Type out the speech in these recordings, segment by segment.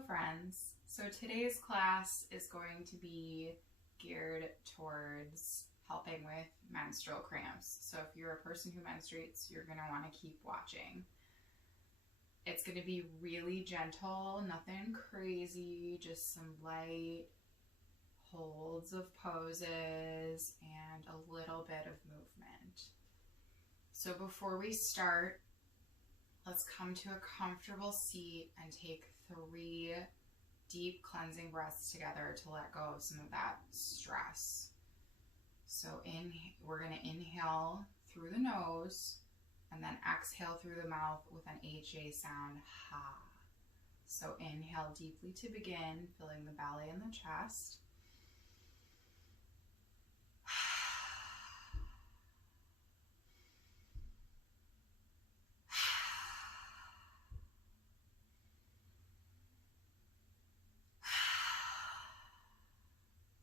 Hello friends. So today's class is going to be geared towards helping with menstrual cramps. So if you're a person who menstruates, you're going to want to keep watching. It's going to be really gentle, nothing crazy, just some light holds of poses and a little bit of movement. So before we start, let's come to a comfortable seat and take 3 deep cleansing breaths together to let go of some of that stress. So we're going to inhale through the nose and then exhale through the mouth with an HA sound, ha. So inhale deeply to begin, filling the belly and the chest.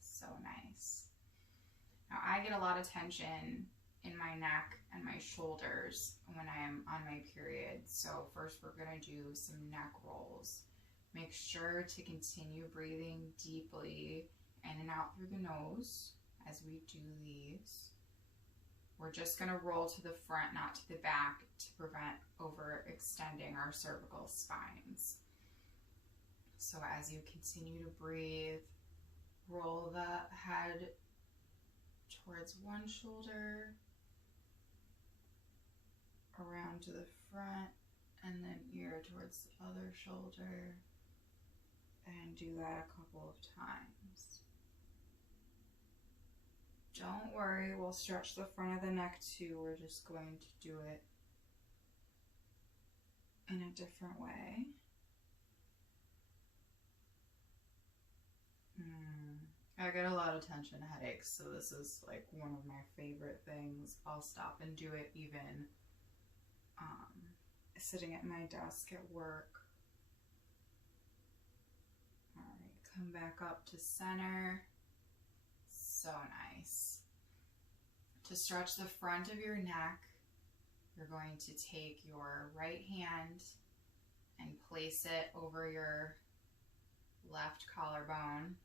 So nice. Now I get a lot of tension in my neck and my shoulders when I am on my period. So first we're going to do some neck rolls. Make sure to continue breathing deeply in and out through the nose as we do these. We're just going to roll to the front, not to the back, to prevent overextending our cervical spines. So as you continue to breathe, roll the head towards one shoulder, around to the front, and then ear towards the other shoulder, and do that a couple of times. Don't worry, we'll stretch the front of the neck too. We're just going to do it in a different way. I get a lot of tension headaches, so this is like one of my favorite things. I'll stop and do it even sitting at my desk at work. All right, come back up to center. So nice. To stretch the front of your neck, you're going to take your right hand and place it over your left collarbone.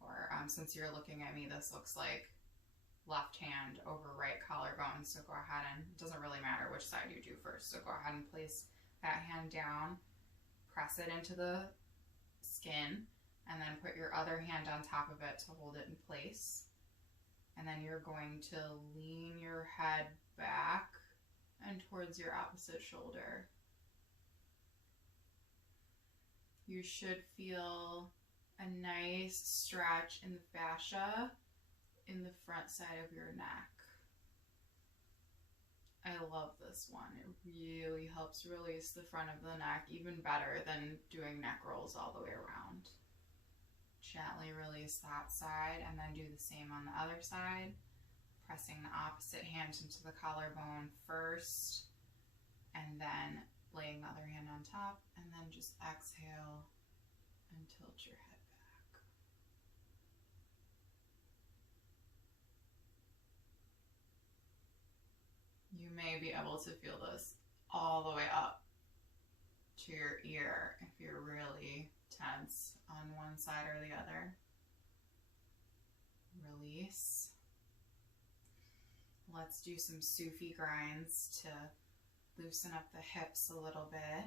Or since you're looking at me, this looks like left hand over right collarbone. So go ahead and, it doesn't really matter which side you do first. So go ahead and place that hand down, press it into the skin, and then put your other hand on top of it to hold it in place. And then you're going to lean your head back and towards your opposite shoulder. You should feel a nice stretch in the fascia in the front side of your neck. I love this one. It really helps release the front of the neck, even better than doing neck rolls all the way around. Gently release that side and then do the same on the other side, pressing the opposite hand into the collarbone first, and then laying the other hand on top, and then just exhale and tilt your head back. You may be able to feel this all the way up to your ear if you're really tense on one side or the other. Release. Let's do some Sufi grinds to loosen up the hips a little bit.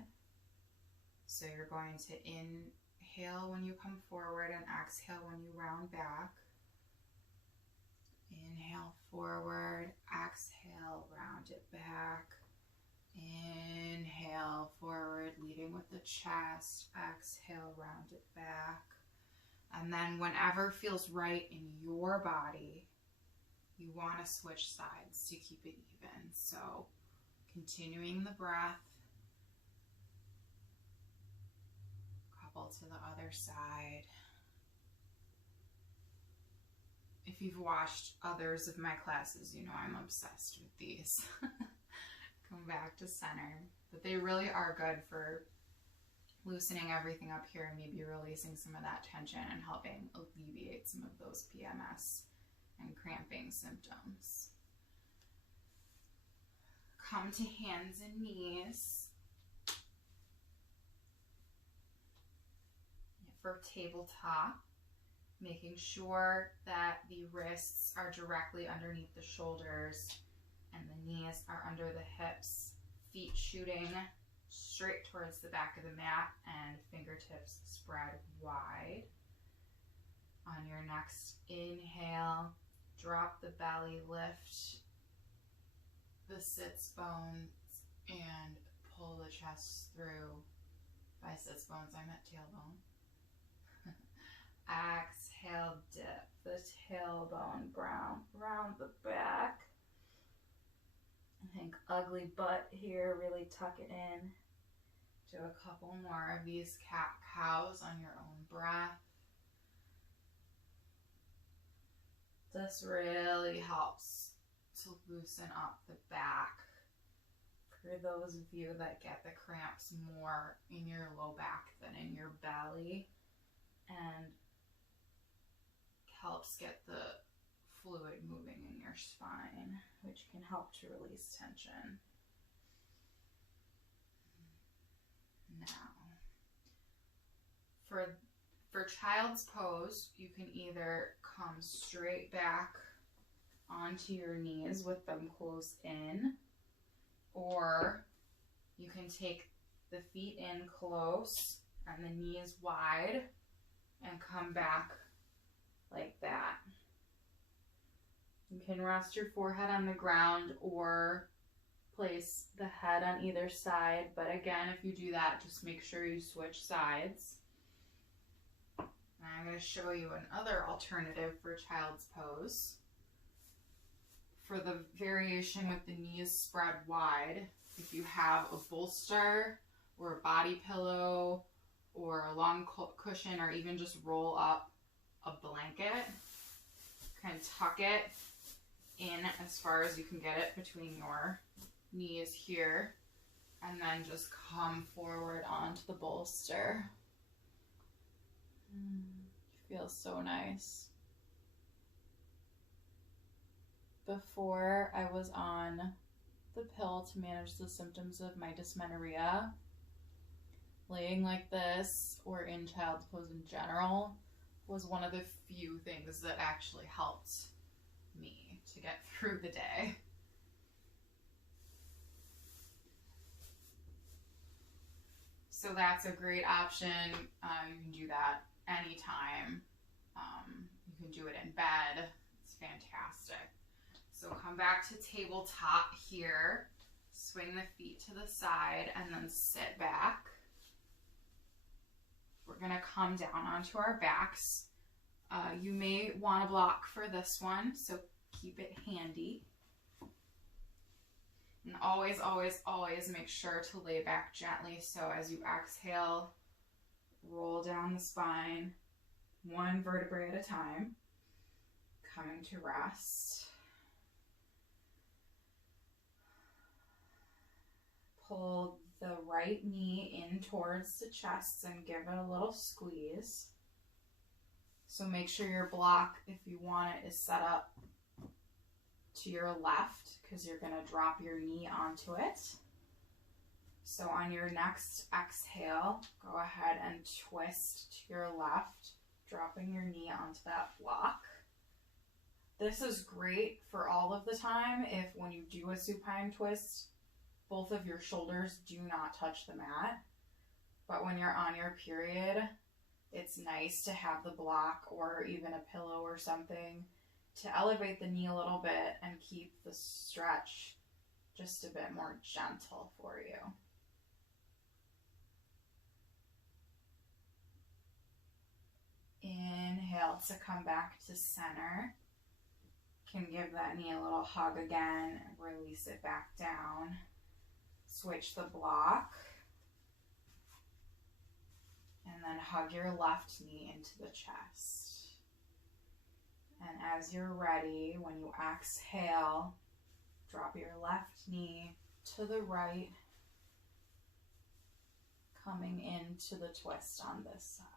So you're going to inhale when you come forward and exhale when you round back. Inhale forward, exhale, round it back. Inhale forward, leading with the chest. Exhale, round it back. And then whenever feels right in your body, you want to switch sides to keep it even. So continuing the breath. Couple to the other side. If you've watched others of my classes, you know I'm obsessed with these. Come back to center. But they really are good for loosening everything up here and maybe releasing some of that tension and helping alleviate some of those PMS and cramping symptoms. Come to hands and knees. for tabletop, making sure that the wrists are directly underneath the shoulders and the knees are under the hips, feet shooting straight towards the back of the mat and fingertips spread wide. On your next inhale, drop the belly, lift the sits bones and pull the chest through. By sits bones, I meant tailbone. Exhale, dip the tailbone round the back. I think ugly butt here, really tuck it in. Do a couple more of these cat-cows on your own breath. This really helps to loosen up the back for those of you that get the cramps more in your low back than in your belly, and helps get the fluid moving in your spine, which can help to release tension. Now, for child's pose, you can either come straight back onto your knees with them close in, or you can take the feet in close and the knees wide and come back like that. You can rest your forehead on the ground or place the head on either side, but again, if you do that, just make sure you switch sides. And I'm going to show you another alternative for child's pose. For the variation with the knees spread wide, if you have a bolster or a body pillow or a long cushion, or even just roll up a blanket, kind of tuck it in as far as you can get it between your knees here, and then just come forward onto the bolster. Feels so nice. Before, I was on the pill to manage the symptoms of my dysmenorrhea. Laying like this, or in child's pose in general, was one of the few things that actually helped me to get through the day. So that's a great option. You can do that anytime. You can do it in bed. It's fantastic. So come back to tabletop here. Swing the feet to the side and then sit back. We're going to come down onto our backs. You may want to block for this one, so keep it handy. And always, always, always make sure to lay back gently. So as you exhale, roll down the spine, one vertebrae at a time, coming to rest. Pull the right knee in towards the chest and give it a little squeeze. So make sure your block, if you want it, is set up to your left, because you're going to drop your knee onto it. So on your next exhale, go ahead and twist to your left, dropping your knee onto that block. This is great for all of the time if when you do a supine twist, both of your shoulders do not touch the mat. But when you're on your period, it's nice to have the block or even a pillow or something to elevate the knee a little bit and keep the stretch just a bit more gentle for you. Inhale to come back to center. Can give that knee a little hug again and release it back down. Switch the block. And then hug your left knee into the chest. And as you're ready, when you exhale, drop your left knee to the right, coming into the twist on this side.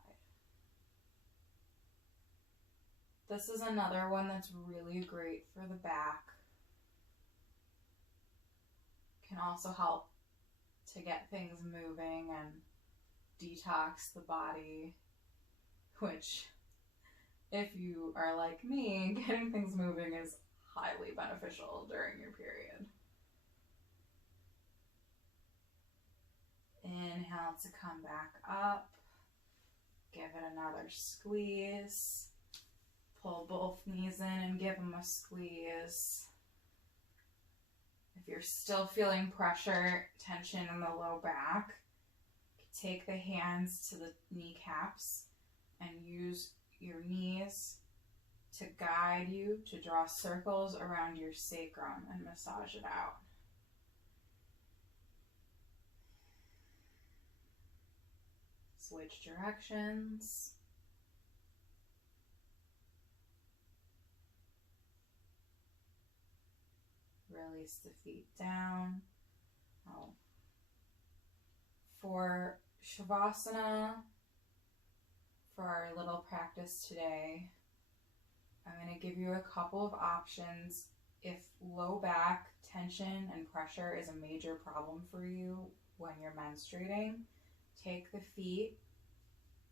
This is another one that's really great for the back. Can also help to get things moving and detox the body. which, if you are like me, getting things moving is highly beneficial during your period. Inhale to come back up. Give it another squeeze. Pull both knees in and give them a squeeze. If you're still feeling pressure, tension in the low back, take the hands to the kneecaps and use your knees to guide you to draw circles around your sacrum and massage it out. Switch directions. Release the feet down. For Shavasana, for our little practice today, I'm going to give you a couple of options. If low back tension and pressure is a major problem for you when you're menstruating, take the feet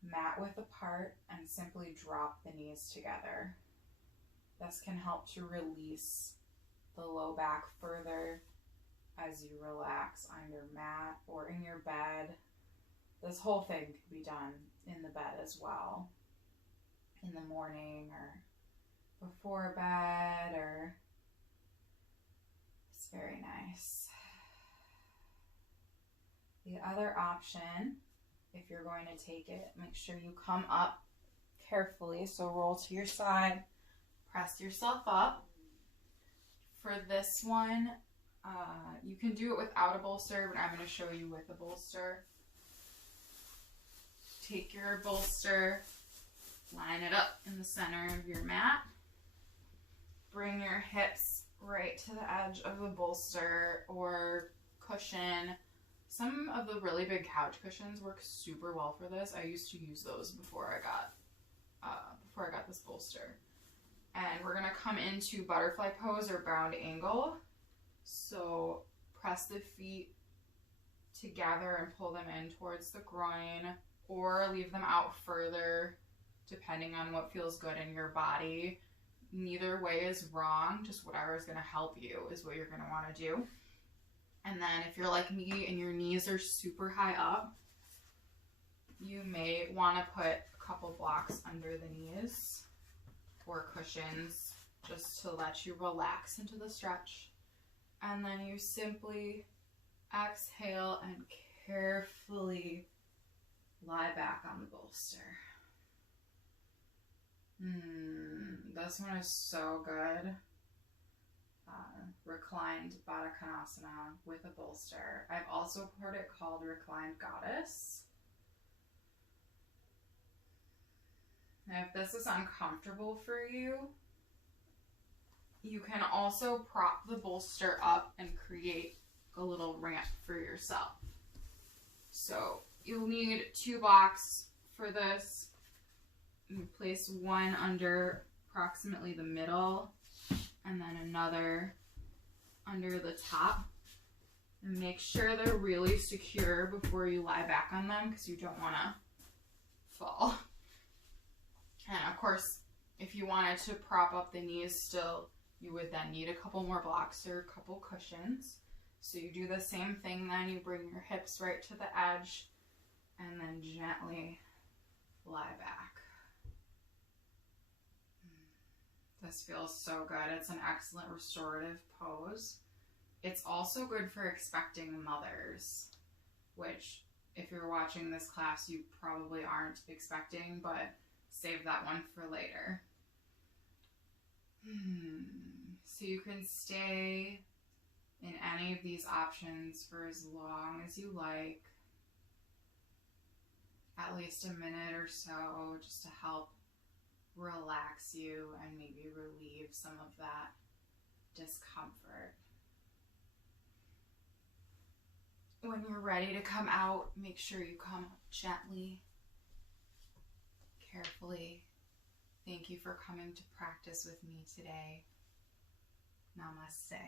mat width apart and simply drop the knees together. This can help to release the low back further as you relax on your mat or in your bed. This whole thing can be done in the bed as well, in the morning or before bed, or it's very nice. The other option, if you're going to take it, make sure you come up carefully. So roll to your side, press yourself up. For this one, you can do it without a bolster, but I'm going to show you with a bolster. Take your bolster, line it up in the center of your mat. Bring your hips right to the edge of the bolster or cushion. Some of the really big couch cushions work super well for this. I used to use those before I got this bolster. And we're gonna come into butterfly pose or bound angle. So press the feet together and pull them in towards the groin, or leave them out further depending on what feels good in your body. Neither way is wrong, just whatever is gonna help you is what you're gonna wanna do. And then if you're like me and your knees are super high up, you may wanna put a couple blocks under the knees or cushions just to let you relax into the stretch. And then you simply exhale and carefully lie back on the bolster. This one is so good. Reclined Baddha Konasana with a bolster. I've also heard it called reclined goddess. Now, if this is uncomfortable for you, you can also prop the bolster up and create a little ramp for yourself. So you'll need 2 blocks for this. You place one under approximately the middle and then another under the top. And make sure they're really secure before you lie back on them because you don't want to fall. And of course, if you wanted to prop up the knees still, you would then need a couple more blocks or a couple cushions. So you do the same thing then. You bring your hips right to the edge and then gently lie back. This feels so good. It's an excellent restorative pose. It's also good for expecting mothers, which if you're watching this class, you probably aren't expecting, but save that one for later. So you can stay in any of these options for as long as you like, at least a minute or so, just to help relax you and maybe relieve some of that discomfort. When you're ready to come out, make sure you come gently, carefully. Thank you for coming to practice with me today. Namaste.